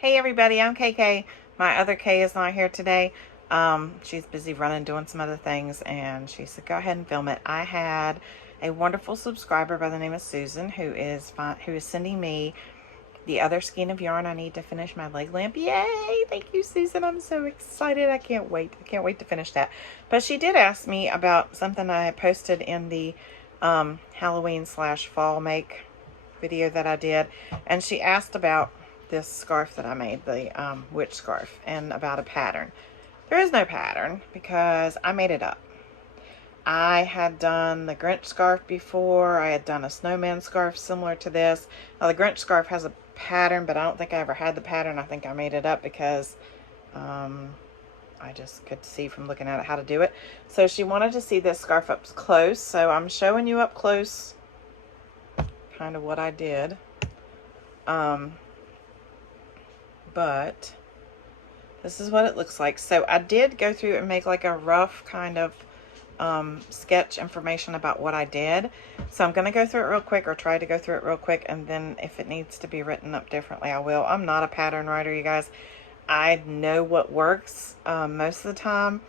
Hey everybody, I'm KK. My other K is not here today. She's busy running, doing some other things, and she said go ahead and film it. I had a wonderful subscriber by the name of Susan who is sending me the other skein of yarn I need to finish my leg lamp. Yay! Thank you, Susan. I'm so excited. I can't wait. I can't wait to finish that. But she did ask me about something I had posted in the Halloween/fall make video that I did, and she asked about this scarf that I made, the witch scarf, and about a pattern. There is no pattern because I made it up. I had done the Grinch scarf before. I had done a snowman scarf similar to this. Now the Grinch scarf has a pattern, but I don't think I ever had the pattern. I think I made it up because I just could see from looking at it how to do it. So she wanted to see this scarf up close, so I'm showing you up close kind of what I did. But this is what it looks like. So I did go through and make like a rough kind of sketch information about what I did. So I'm going to go through it real quick, or try to go through it real quick, and then if it needs to be written up differently, I will. I'm not a pattern writer, you guys. I know what works most of the time,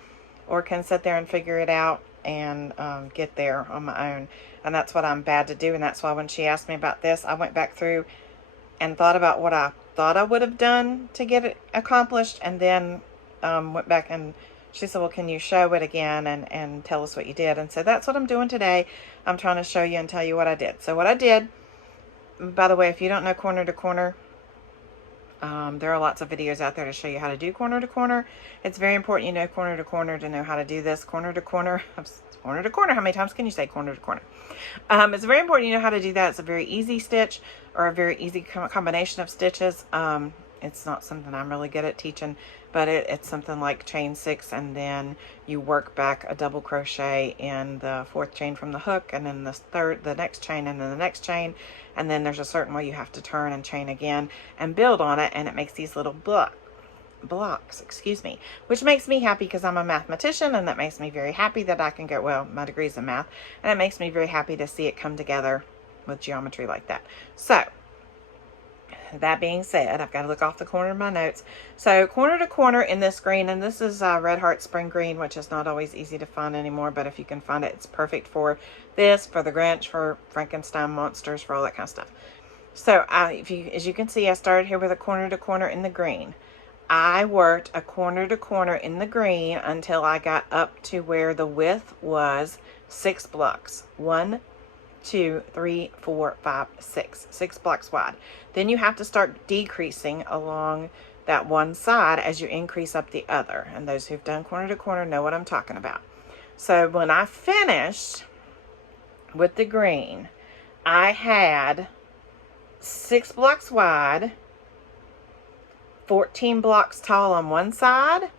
or can sit there and figure it out and get there on my own. And that's what I'm bad to do. And that's why when she asked me about this, I went back through and thought about what I thought I would have done to get it accomplished, and then went back and she said, well, can you show it again and tell us what you did? And so that's what I'm doing today. I'm trying to show you and tell you what I did. So what I did, by the way, if you don't know corner to corner, there are lots of videos out there to show you how to do corner to corner. It's very important you know corner to corner to know how to do this. Corner to corner, corner to corner. How many times can you say corner to corner? It's very important you know how to do that. It's a very easy stitch, or a very easy combination of stitches. It's not something I'm really good at teaching, but it's something like chain 6, and then you work back a double crochet in the 4th chain from the hook, and then the next chain, and then the next chain, and then there's a certain way you have to turn and chain again and build on it, and it makes these little blocks, excuse me, which makes me happy because I'm a mathematician, and that makes me very happy that I can go, well, my degree's in math, and it makes me very happy to see it come together with geometry like that. So that being said, I've got to look off the corner of my notes. So corner to corner in this green, and this is Red Heart Spring Green, which is not always easy to find anymore, but if you can find it, it's perfect for this, for the Grinch, for Frankenstein monsters, for all that kind of stuff. So as you can see, I started here with a corner to corner in the green. I worked a corner to corner in the green until I got up to where the width was 6 blocks. 1, 2, 3, 4, 5, 6. 6 blocks wide. Then you have to start decreasing along that one side as you increase up the other. And those who've done corner to corner know what I'm talking about. So when I finished with the green, I had 6 blocks wide, 14 blocks tall on one side,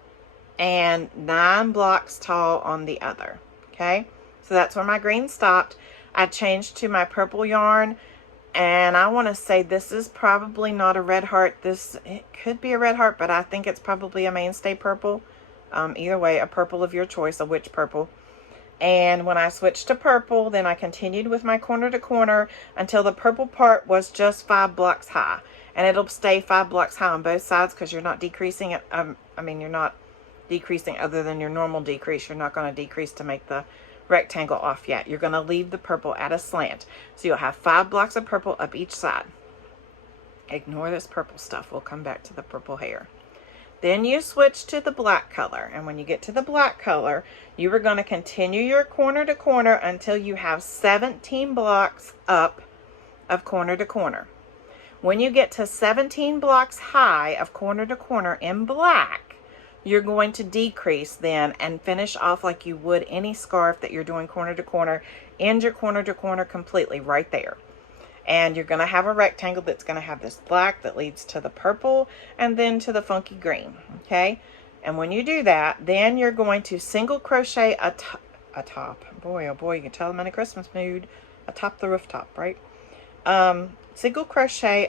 and 9 blocks tall on the other. Okay, so that's where my green stopped. I changed to my purple yarn, and I want to say this is probably not a Red Heart. It could be a Red Heart, but I think it's probably a Mainstay purple. Either way, a purple of your choice, a witch purple. And when I switched to purple, then I continued with my corner to corner until the purple part was just 5 blocks high. And it'll stay 5 blocks high on both sides because you're not decreasing it. You're not decreasing other than your normal decrease. You're not going to decrease to make the rectangle off yet. You're going to leave the purple at a slant. So you'll have 5 blocks of purple up each side. Ignore this purple stuff. We'll come back to the purple hair. Then you switch to the black color. And when you get to the black color, you are going to continue your corner to corner until you have 17 blocks up of corner to corner. When you get to 17 blocks high of corner to corner in black, you're going to decrease then and finish off like you would any scarf that you're doing corner to corner. End your corner to corner completely right there. And you're going to have a rectangle that's going to have this black that leads to the purple and then to the funky green. Okay, and when you do that, then you're going to single crochet a top. Boy, oh boy, you can tell I'm in a Christmas mood. Atop the rooftop, right? Single crochet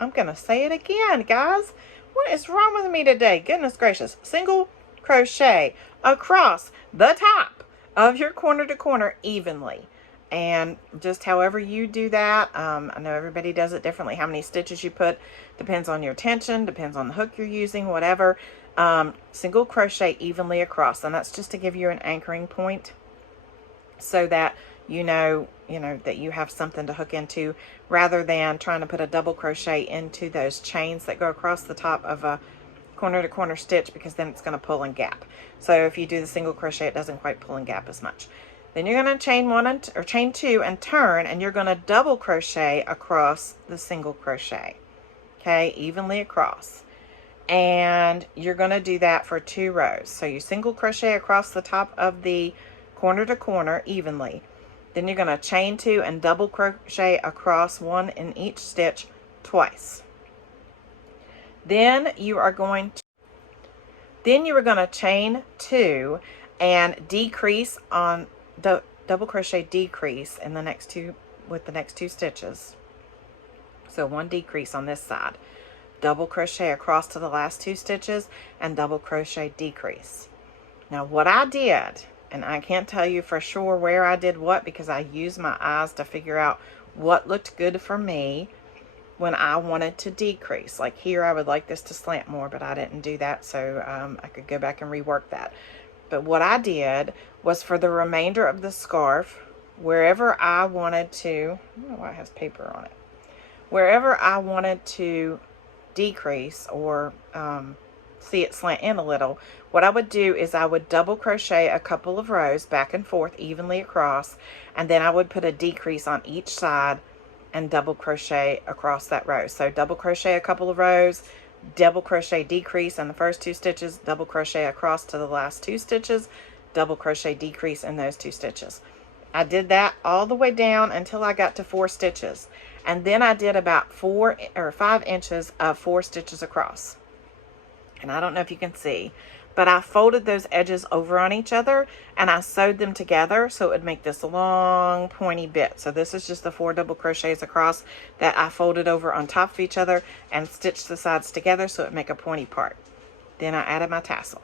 I'm going to say it again, guys. What is wrong with me today? Goodness gracious. Single crochet across the top of your corner to corner evenly. And just however you do that, I know everybody does it differently. How many stitches you put depends on your tension, depends on the hook you're using, whatever. Single crochet evenly across, and that's just to give you an anchoring point so that you know that you have something to hook into, rather than trying to put a double crochet into those chains that go across the top of a corner to corner stitch, because then it's going to pull and gap. So if you do the single crochet, it doesn't quite pull and gap as much. Then you're going to chain one or chain two and turn, and you're going to double crochet across the single crochet, okay, evenly across. And you're going to do that for 2 rows. So you single crochet across the top of the corner to corner evenly. Then you're going to chain 2 and double crochet across 1 in each stitch twice. Then you are going to chain 2 and decrease on the double crochet decrease in the next 2 with the next 2 stitches. So 1 decrease on this side. Double crochet across to the last 2 stitches and double crochet decrease. Now what I did, and I can't tell you for sure where I did what because I used my eyes to figure out what looked good for me when I wanted to decrease. Like here, I would like this to slant more, but I didn't do that, so I could go back and rework that. But what I did was for the remainder of the scarf, wherever I wanted to, I don't know why it has paper on it, wherever I wanted to decrease or see it slant in a little, what I would do is I would double crochet a couple of rows back and forth evenly across, and then I would put a decrease on each side and double crochet across that row. So double crochet a couple of rows, double crochet decrease in the first 2 stitches, double crochet across to the last 2 stitches, double crochet decrease in those 2 stitches. I did that all the way down until I got to 4 stitches. And then I did about 4 or 5 inches of 4 stitches across. And I don't know if you can see, but I folded those edges over on each other and I sewed them together so it would make this long pointy bit. So this is just the 4 double crochets across that I folded over on top of each other and stitched the sides together so it would make a pointy part. Then I added my tassel.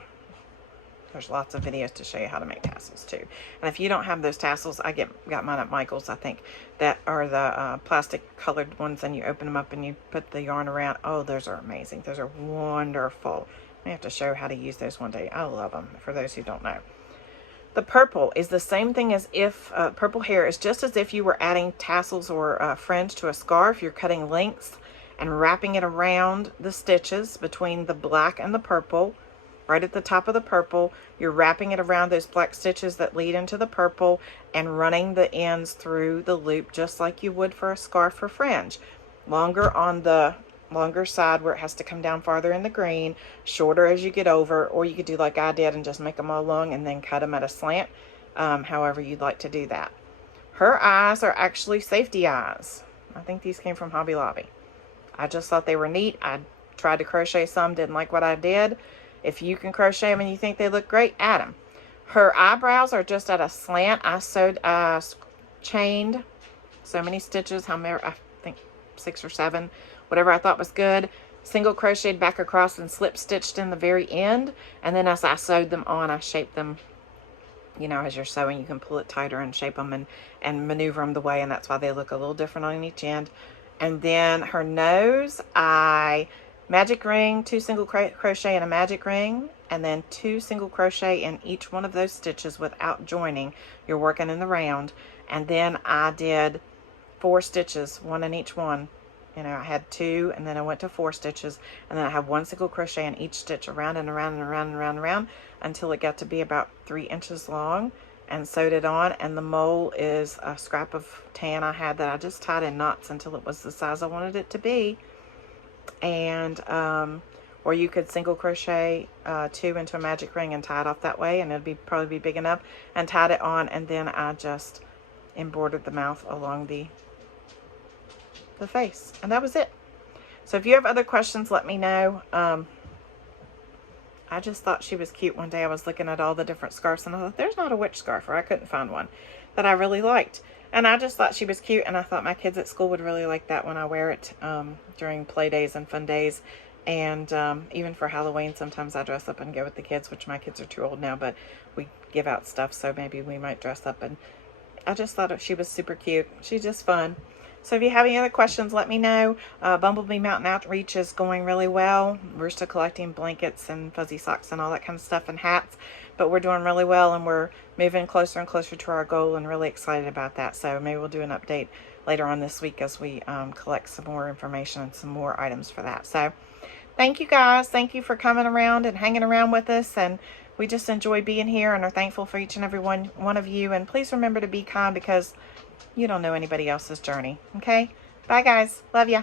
There's lots of videos to show you how to make tassels too. And if you don't have those tassels, I got mine at Michael's, I think, that are the plastic colored ones, and you open them up and you put the yarn around. Oh, those are amazing. Those are wonderful. I have to show how to use those one day. I love them, for those who don't know. The purple is the same thing as if, purple hair is just as if you were adding tassels or fringe to a scarf. You're cutting lengths and wrapping it around the stitches between the black and the purple. Right at the top of the purple, you're wrapping it around those black stitches that lead into the purple and running the ends through the loop just like you would for a scarf or fringe. Longer on the longer side where it has to come down farther in the green, shorter as you get over, or you could do like I did and just make them all long and then cut them at a slant, however you'd like to do that. Her eyes are actually safety eyes. I think these came from Hobby Lobby. I just thought they were neat. I tried to crochet some, didn't like what I did. If you can crochet them and you think they look great, add them. Her eyebrows are just at a slant. I chained so many stitches, I think 6 or 7, whatever I thought was good. Single crocheted back across and slip stitched in the very end. And then as I sewed them on, I shaped them. You know, as you're sewing, you can pull it tighter and shape them and maneuver them the way, and that's why they look a little different on each end. And then her nose, I magic ring, 2 single crochet in a magic ring, and then 2 single crochet in each one of those stitches without joining. You're working in the round. And then I did 4 stitches, 1 in each one. You know, I had 2, and then I went to 4 stitches, and then I have 1 single crochet in each stitch around and around and around and around and around until it got to be about 3 inches long, and sewed it on. And the mole is a scrap of tan I had that I just tied in knots until it was the size I wanted it to be. And or you could single crochet 2 into a magic ring and tie it off that way, and it'll probably be big enough, and tied it on. And then I just embroidered the mouth along the face, and that was it. So if you have other questions, let me know. I just thought she was cute. One day I was looking at all the different scarves, and I thought, there's not a witch scarf, or I couldn't find one that I really liked. And I just thought she was cute, and I thought my kids at school would really like that when I wear it during play days and fun days. And even for Halloween, sometimes I dress up and go with the kids, which my kids are too old now, but we give out stuff, so maybe we might dress up I just thought she was super cute. She's just fun. So if you have any other questions, let me know. Bumblebee Mountain Outreach is going really well. We're still collecting blankets and fuzzy socks and all that kind of stuff and hats, but we're doing really well, and we're moving closer and closer to our goal, and really excited about that. So maybe we'll do an update later on this week as we collect some more information and some more items for that. So thank you guys. Thank you for coming around and hanging around with us, and we just enjoy being here and are thankful for each and every one of you. And please remember to be kind, because you don't know anybody else's journey. Okay? Bye, guys. Love ya.